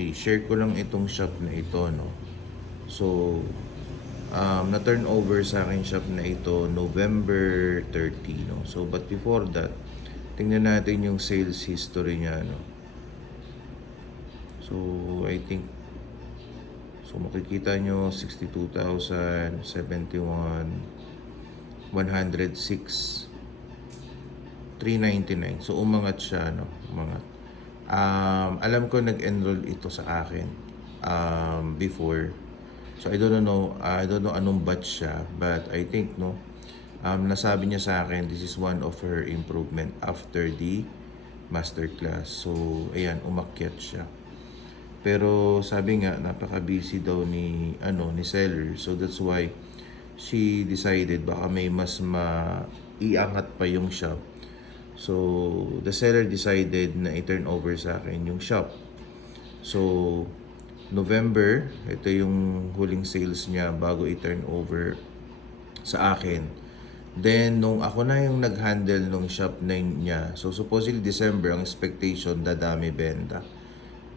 Okay, share ko lang itong shop na ito, no? So, na-turnover sa akin shop na ito November 30, no? So, but before that, tingnan natin yung sales history niya, no? So, I think, so makikita nyo 62,000, 71, 106, 399. So, umangat siya, no? Umangat. Alam ko nag-enroll ito sa akin before. So, I don't know anong batch siya, but I think, no, nasabi niya sa akin, this is one of her improvement after the masterclass. So, ayan, umakyat siya. Pero sabi nga, napaka-busy daw ni seller. So, that's why she decided baka may mas iangat pa yung shop. So, the seller decided na i-turn over sa akin yung shop. So, November, ito yung huling sales niya bago i-turn over sa akin. Then, nung ako na yung nag-handle nung shop na niya, so supposedly December, ang expectation, dadami benta.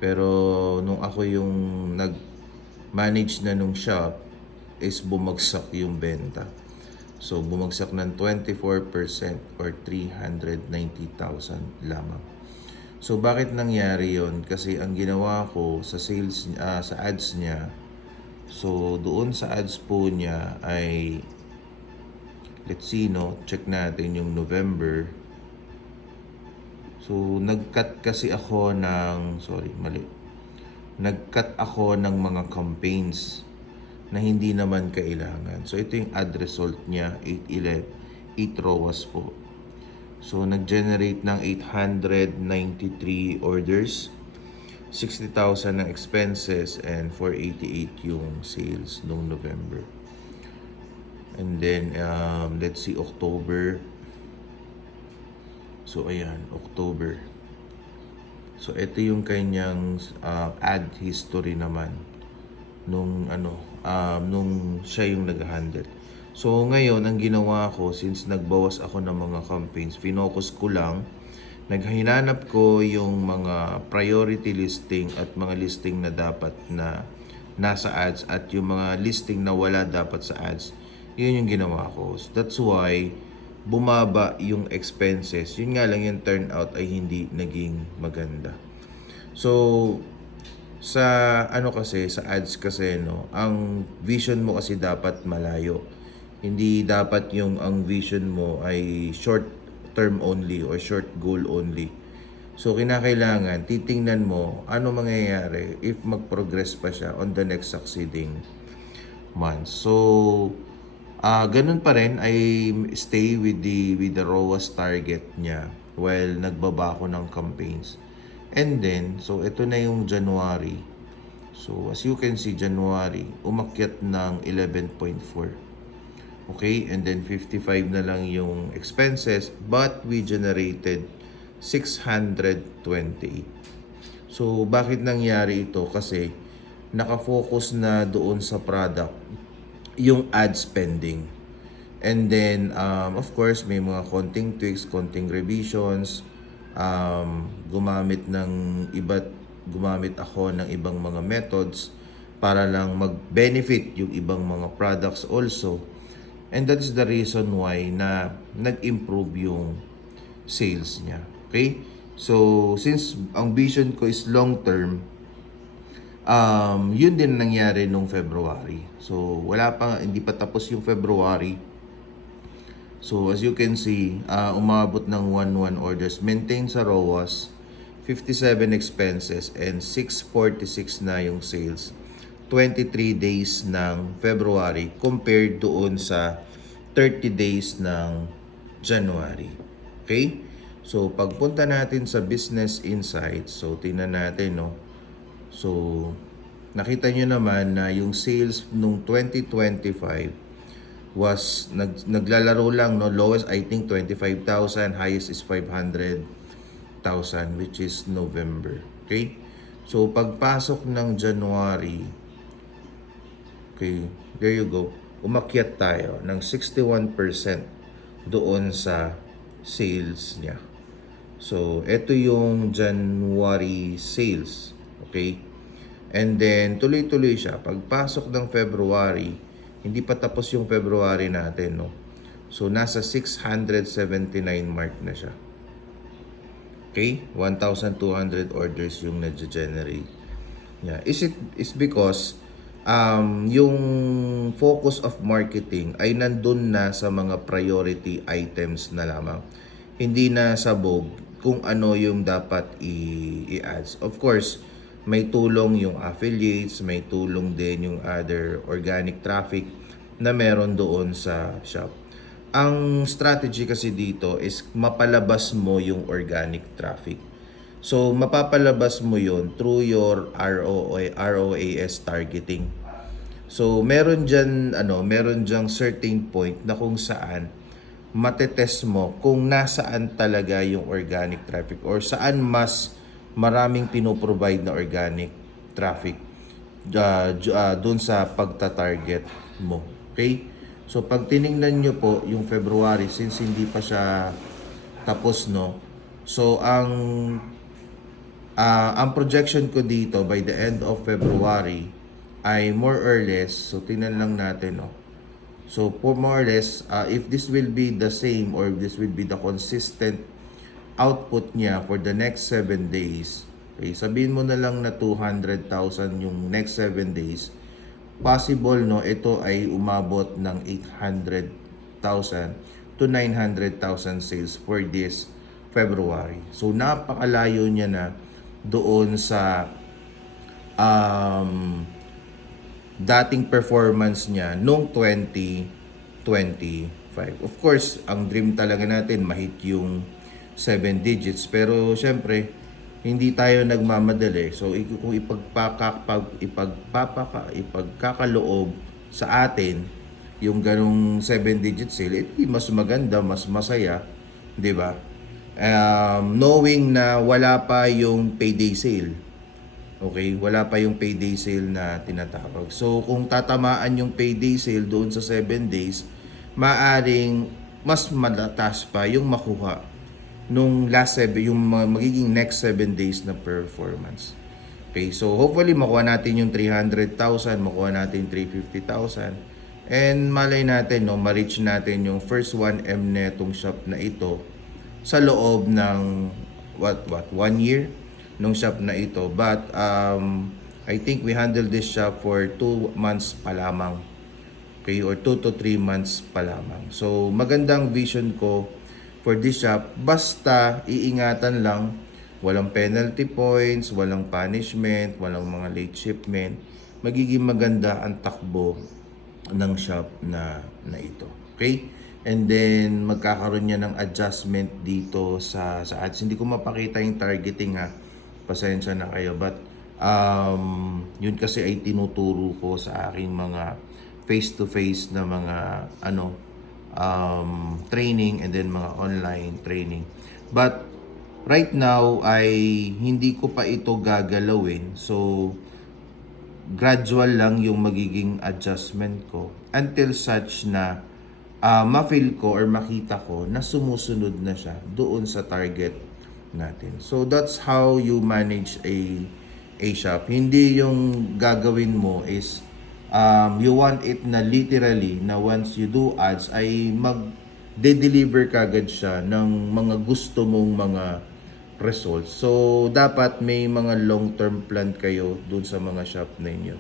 Pero, nung ako yung nag-manage na nung shop, is bumagsak yung benta. So, bumagsak ng 24% or 390,000 lamang. So, bakit nangyari yon? Kasi ang ginawa ko sa sales, sa ads niya, so doon sa ads po niya ay, let's see, no, check natin yung November. So, nag-cut kasi ako ng, sorry, mali. Nag-cut ako ng mga campaigns na hindi naman kailangan. So, ito yung ad result niya, 8 ROAS po. So, nag-generate ng 893 orders, 60,000 ng expenses, and 488 yung sales noong November. And then, let's see, October. So, ayan, October. So, ito yung kanyang ad history naman nung siya yung nag-handle. So ngayon, ang ginawa ko, since nagbawas ako ng mga campaigns, finokus ko lang, naghinanap ko yung mga priority listing at mga listing na dapat na nasa ads at yung mga listing na wala dapat sa ads. Yun yung ginawa ko. So, that's why bumaba yung expenses. Yun nga lang, yung turnout ay hindi naging maganda. So, sa kasi, sa ads kasi, no, ang vision mo kasi dapat malayo. Hindi dapat yung ang vision mo ay short term only or short goal only. So, kinakailangan titingnan mo ano mangyayari if mag-progress pa siya on the next succeeding months. So, ganun pa rin, I stay with the ROAS target niya while nagbaba ako ng campaigns. And then, so ito na yung January. So, as you can see, January, umakyat ng 11.4. Okay? And then, 55 na lang yung expenses, but we generated 628. So, bakit nangyari ito? Kasi, nakafocus na doon sa product yung ad spending. And then, of course, may mga konting tweaks, konting revisions, gumamit ako ng ibang mga methods para lang mag-benefit yung ibang mga products also. And that is the reason why na nag-improve yung sales niya. Okay? So, since ang vision ko is long term, yun din nangyari nung February. So, hindi pa tapos yung February. So, as you can see, umabot ng 11 orders. Maintain sa ROAS, 57 expenses, and 646 na yung sales. 23 days ng February compared doon sa 30 days ng January. Okay? So, pagpunta natin sa Business Insights, so tingnan natin, no? So, nakita nyo naman na yung sales nung 2025 was naglalaro lang, no, lowest I think 25,000, highest is 500,000, which is November. Okay, so pagpasok ng January, okay, there you go, umakyat tayo ng 61% doon sa sales niya. So ito yung January sales. Okay, And then, tuloy-tuloy siya. Pagpasok ng February, hindi pa tapos yung February natin, no? So, nasa 679 mark na siya. Okay? 1,200 orders yung na-generate. Yeah. Is because yung focus of marketing ay nandun na sa mga priority items na lamang. Hindi na sabog kung ano yung dapat i-ads. Of course, may tulong yung affiliates, may tulong din yung other organic traffic na meron doon sa shop. Ang strategy kasi dito is mapalabas mo yung organic traffic. So, mapapalabas mo yon through your ROAS targeting. So, meron diyang certain point na kung saan matetest mo kung nasaan talaga yung organic traffic or saan mas maraming pinoprovide na organic traffic dun sa pagta-target mo. Okay? So, pag tiningnan nyo po yung February, since hindi pa siya tapos, no? So, ang projection ko dito by the end of February ay more or less, so tingnan lang natin, no? So, for more or less, if this will be the same or this will be the consistent output niya for the next 7 days, okay, sabihin mo na lang na 200,000 yung next 7 days, possible, no, ito ay umabot ng 800,000 to 900,000 sales for this February. So, napakalayo niya na doon sa dating performance niya noong 2025. Of course, ang dream talaga natin mahit yung 7 digits, pero syempre hindi tayo nagmamadali. So kung ipagkakaloob sa atin yung ganong 7 digit sale, mas maganda, mas masaya, 'di ba? Knowing na wala pa yung payday sale. Okay, wala pa yung payday sale na tinatawag. So, kung tatamaan yung payday sale doon sa 7 days, maaring mas mataas pa yung makuha nung yung magiging next 7 days na performance. Okay, so hopefully makuha natin yung 300,000, makuha natin 350,000. And malay natin, no, ma-reach natin yung first 1M netong shop na ito sa loob ng 1 year nung shop na ito. But I think we handle this shop for 2 months pa lamang. Okay, or 2 to 3 months pa lamang. So magandang vision ko for this shop, basta iingatan lang, walang penalty points, walang punishment, walang mga late shipment, magiging maganda ang takbo ng shop na ito. Okay? And then magkakaroon niya ng adjustment dito sa ads. Hindi ko mapakita yung targeting, ha. Pasensya na kayo, but yun kasi ay tinuturo ko sa aking mga face-to-face na mga training and then mga online training. But right now ay hindi ko pa ito gagalawin. So gradual lang yung magiging adjustment ko until such na ma-feel ko or makita ko na sumusunod na siya doon sa target natin. So that's how you manage a shop. Hindi yung gagawin mo is you want it na literally na once you do ads ay mag-deliver kagad siya ng mga gusto mong mga results. So dapat may mga long-term plan kayo dun sa mga shop ninyo.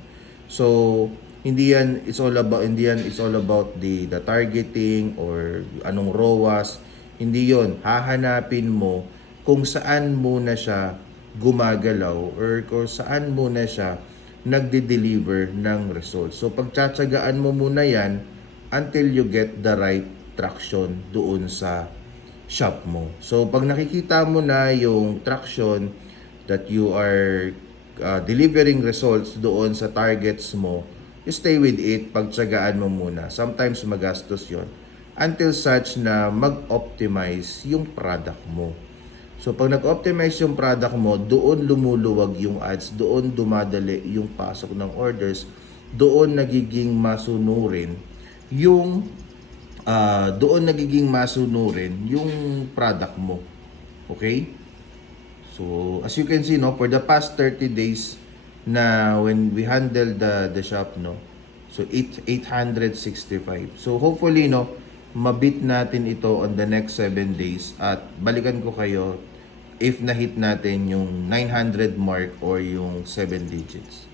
So hindi yan it's all about the targeting or anong ROAS. Hindi yon. Hahanapin mo kung saan muna siya gumagalaw or kung saan muna siya nagde-deliver ng results. So pagtsatsagaan mo muna yan until you get the right traction doon sa shop mo. So pag nakikita mo na yung traction that you are delivering results doon sa targets mo, you stay with it, pagtsagaan mo muna. Sometimes magastos yon until such na mag-optimize yung product mo. So pag nag-optimize yung product mo, doon lumuluwag yung ads, doon dumadali yung pasok ng orders, doon nagiging masunurin yung product mo. Okay? So as you can see, no, for the past 30 days na when we handle the shop, no, so 865. So hopefully, no, mabit natin ito on the next 7 days at balikan ko kayo if na-hit natin yung 900 mark or yung 7 digits.